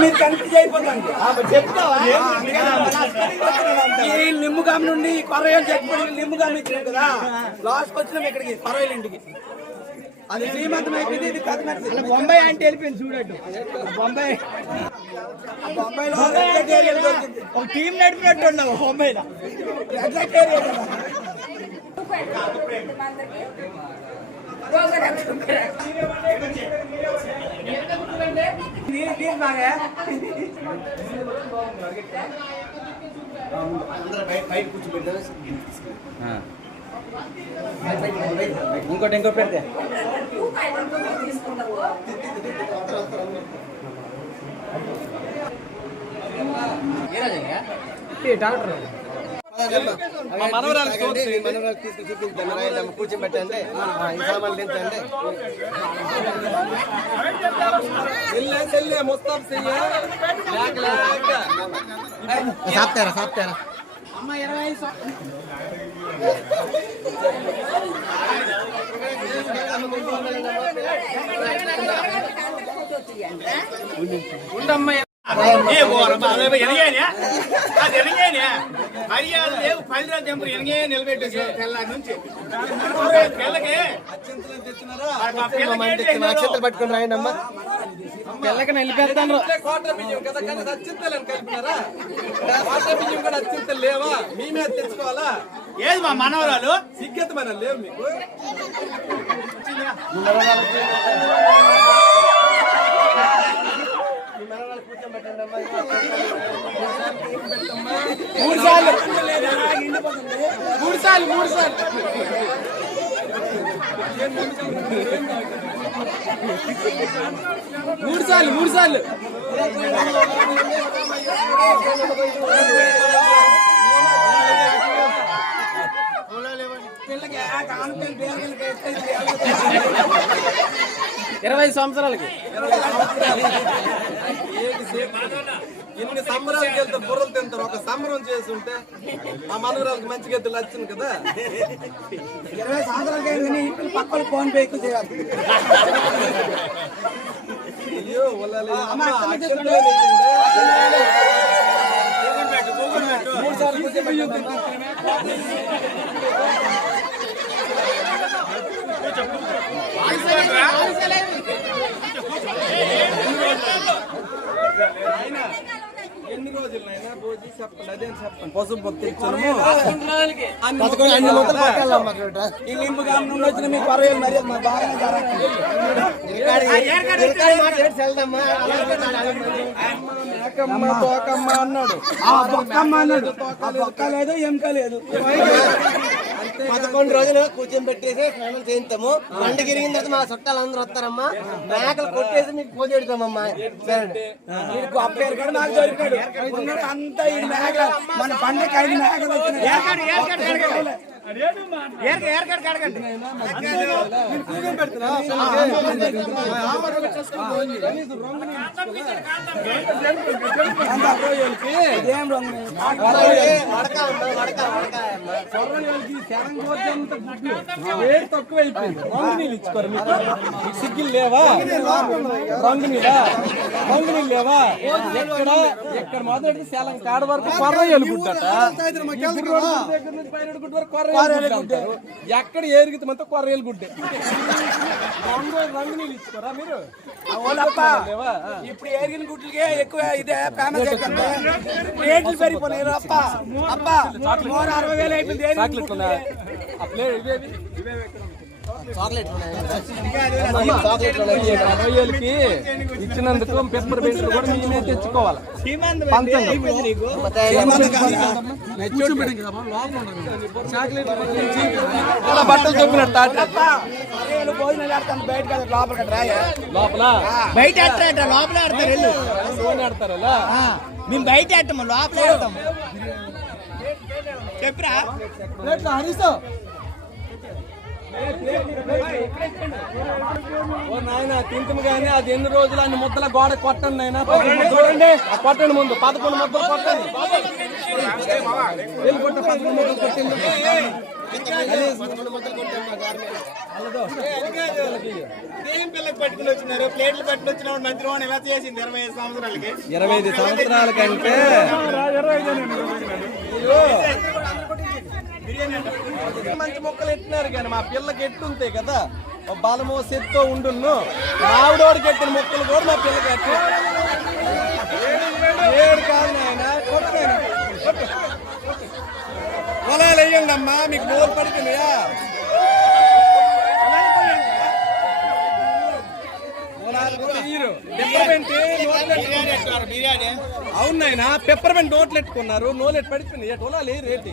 మీరు కన్ఫ్యూజ్ అయిపోతుంది ఈ లింబుగాం నుండి కొరవేలు చెట్టుపడి లింబుగాం ఇచ్చినాం కదా లాస్ట్ వచ్చినాం ఇక్కడికి కొరవేలు ఇంటికి అది శ్రీమంతం అయిపోయింది ఇది మనిషి బొంబాయి అంటే వెళ్ళిపోయింది చూడట్టు బొంబాయి బొంబాయిలో ఒక టీం నడిపినట్టు ఉన్నావు బొంబాయిలో ఎగ్జాక్ట్ ఏరియా కదా నీరు నీరు బాగా ఇంకోటి ఇంకో పెడితే కూర్చోబెట్టండి ఈ సామాన్లు దించండి సాప్తారా సాప్తారా ఏ ఓరమ్మ, అదే ఎనగేనే? అది ఎనగేనే? మర్యాద లేవు పల్లిరాజు టెంపుల్ ఎనగే నిలబెట్టేసి తెల్లారి నుంచి పిల్లకి పిల్లకి? నక్షత్రాలు పట్టుకుని రాయండి అమ్మా తెల్లకి నిలిపేస్తాను కోట బియ్యం కదా కానీ అత్యంతలు కలిపినారా కోట బియ్యం కూడా అత్యంతలు లేవా మేమే తెచ్చుకోవాలా ఏది మా మనవరాలు సిగ్గెత్తమైన లేవు మీకు మూడు సార్లు మూడు సార్లు మూడు సార్లు మూడు సార్లు మూడు సార్లు ఇరవై ఐదు సంవత్సరాలకి ఇన్ని సంబరాలకు వెళ్తే బుర్రలు తింటారు. ఒక సంబరం చేసి ఉంటే ఆ మనవరాలకు మంచిగా ఎద్దులు వచ్చింది కదా. ఇరవై ఇప్పుడు పక్కన ఫోన్ పే ఎక్కువ చేయాలి. అయ్యో. మూడు సార్లు ఎన్ని రోజులు నైనా రోజు చెప్పండి అదే చెప్పండి పసుపు భక్తి ఈ వచ్చిన మా మేకమ్మ తోకమ్మ అన్నాడు ఆ బొక్కమ్మ అన్నాడు ఆ బొక్క లేదు ఎంక లేదు పదకొండు రోజులు కూర్చొని పెట్టేసి స్నానం చేయిస్తాము పండుగ ఇరిగిన తర్వాత మా చుట్టాలు అందరూ వస్తారమ్మా. మేకలు కొట్టేసి మీకు పూజ పెడతామమ్మా. మన పండుగ ఐదు మేకలు తక్కువ అయిపోయింది రంగు నీళ్ళు ఇచ్చుకోరు మీకు సిగ్గులు లేవా రంగు నీళ్ళా రంగు నీళ్ళు లేవా ఎక్కడ ఎక్కడ మాట్లాడితే సేలం కాడ వరకు కొర్ర ఎలుగుంటట దగ్గర నుంచి పైన వరకు కొర్ర ఎలుగుంటారు ఎక్కడ ఏరిగితే మొత్తం కొర్ర ఎలుగుంటే రంగు రంగు నీళ్ళు ఇచ్చుకోరా మీరు? ఇప్పుడు ఏరిగిన గుడ్లకే ఎక్కువ ఇదే ఫేమస్ అయిపోయింది. రేట్లు పెరిగిపోయినాయి అప్ప. అప్ప అరవై వేలు అయిపోయింది చాక్లెట్లకి ఇచ్చినందుకు పెప్పర్ కూడా మేమే తెచ్చుకోవాలి. బట్టలు చెప్పినట్టు లోపల? బయట ఆడతారట లోపల ఆడతారు ఆడతారు మేము బయట ఆడతాము లోపల ఆడతాము. చెప్పరా? హరీష్. ఓ నాయన కానీ అది ఎన్ని రోజులు అన్ని ముద్దల గోడ కొట్టండి నాయన. చూడండి. కొట్టండి ముందు. పదకొండు ముద్దలు కొట్టండి. వెళ్ళి కొట్టు పదకొండు ముద్దలు కొట్టింది ఇరవై ఐదు సంవత్సరాలకి? ఇరవై ఐదు సంవత్సరాల కంటే మంచి మొక్కలు ఎట్టినారు కానీ మా పిల్లకి ఎట్టుంటాయి కదా బలమో సెత్తో ఉండును ఆవిడోడికి ఎట్టిన మొక్కలు కూడా మా పిల్లకి ఎట్టు ఏడు కాదు నాయన కొట్టు పొలాలు వేయండి అమ్మా మీకు బోర్ పడుతున్నాయా పొలాలు కూడా పెప్పర్మెంట్ నోట్లో బిర్యానీ? ఎట్టారు బిర్యానీ అవును నాయన పెప్పర్మెంట్ నోట్లు ఎట్టుకున్నారు నోలెట్ పడిపోయింది. ఎటోలా లేదు రేటి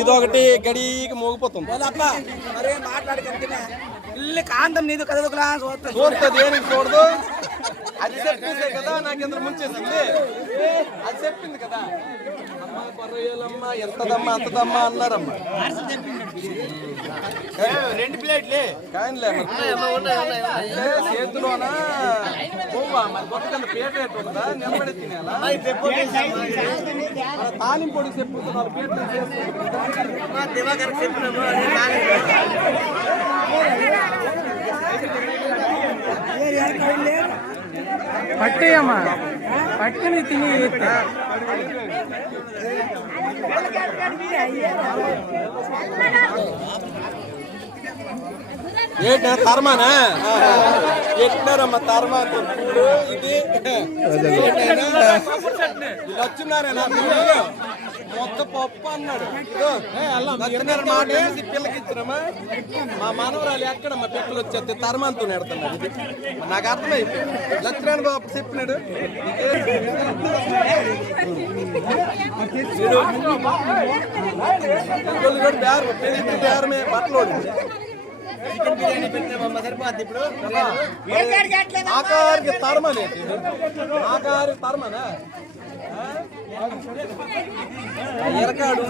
ఇదొకటి గడికి మోగిపోతుంది. కాంతం నీదు కదదుకులా చూస్తా చూస్తే దేనికి చూడదు. అది చెప్పిందే కదా నాకు ఇంత ముంచేసింది అది చెప్పింది కదా. అమ్మా కొర్రయ్యలమ్మ ఎంతదమ్మా అంతదమ్మా అన్నారమ్మా రెండు ప్లేట్లే కానీలే మరి. అంటే చేతిలోన బొవ్వ మరి గొప్ప కింద పేట ఎట్టుందా నిలబడి తినేలా మన తాలింపు పొడి చెప్పుతున్నారు పేట మా దివాకర్ చెప్పినాము అదే తాలింపు. పట్టేయమ్మా పట్టుకుని తిని ఏంట తర్మానా? ఎట్టినారమ్మ తర్మా చూడు ఇది. ఏంటైనా? ఇది మొత్తం పప్పు అన్నాడు. ఇదో, మాట వేసి పిల్లకి ఇచ్చినమ్మా మా మనవరాలు ఎక్కడ మా పిల్లలు వచ్చేస్తే తర్మాంతో నెడుతున్నాడు ఇది నాకు అర్థమైపోయింది లక్ష్మీనారాయణ బాబు చెప్పినాడు. బేరమే బట్టలు ఆకారికి తర్మనేది ఆకారి తర్మనా ఎరకాడు